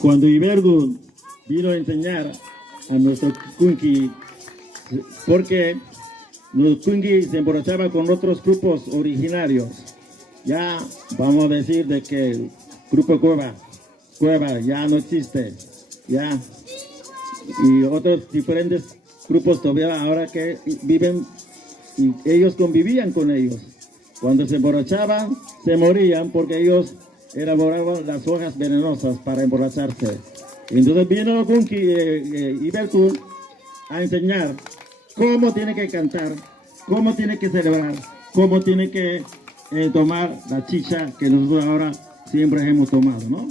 Cuando Ibergu vino a enseñar a nuestro Kunki, porque los Kunki se emborrachaban con otros grupos originarios, ya vamos a decir de que el grupo Cueva ya no existe, ya, y otros diferentes grupos todavía ahora que viven, y ellos convivían con ellos. Cuando se emborrachaban, se morían porque ellos elaboraban las hojas venenosas para emborracharse. Entonces vino Kunki Ibergu a enseñar cómo tiene que cantar, cómo tiene que celebrar, cómo tiene que tomar la chicha que nosotros ahora siempre hemos tomado, ¿no?